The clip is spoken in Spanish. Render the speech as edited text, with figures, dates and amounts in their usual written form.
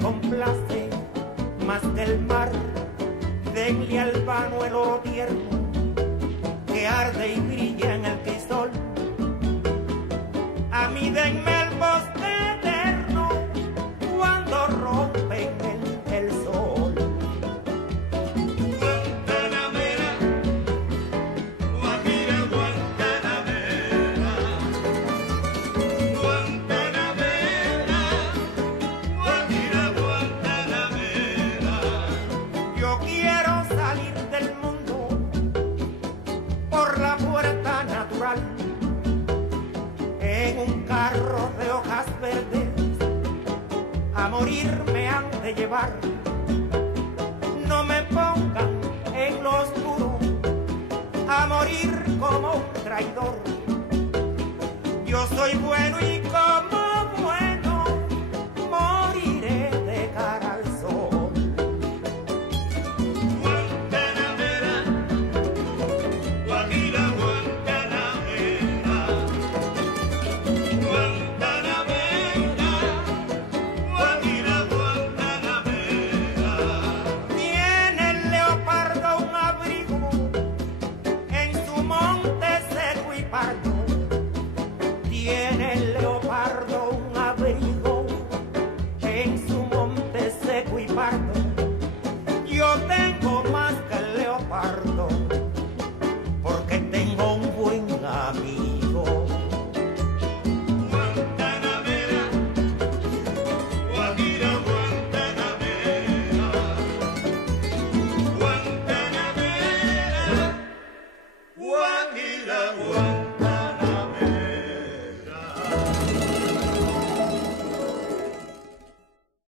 complace más que el mar. Denle al vano el oro tierno que arde y brilla en el crisol. A mí denme el bosque eterno cuando rompen el sol. Guantanamera, Guajira, Guantanamera, Guantanamera, Guajira, Guantanamera. Yo quiero salir del mundo por la puerta natural, en un carro de hojas verdes. A morir me han de llevar. No me pongan en lo oscuro a morir como un traidor. Yo soy bueno y como bueno moriré de cara al sol. Guantanamera, Guajira, Guantanamera, Guantanamera, Guajira, Guantanamera. Tiene el leopardo un abrigo en su monte seco y pardo. Tiene el leopardo un abrigo en su monte seco y pardo. Yo tengo más que el leopardo porque tengo un buen amigo. Guantanamera, Guajira, Guantanamera, Guantanamera, Guajira, Guantanamera.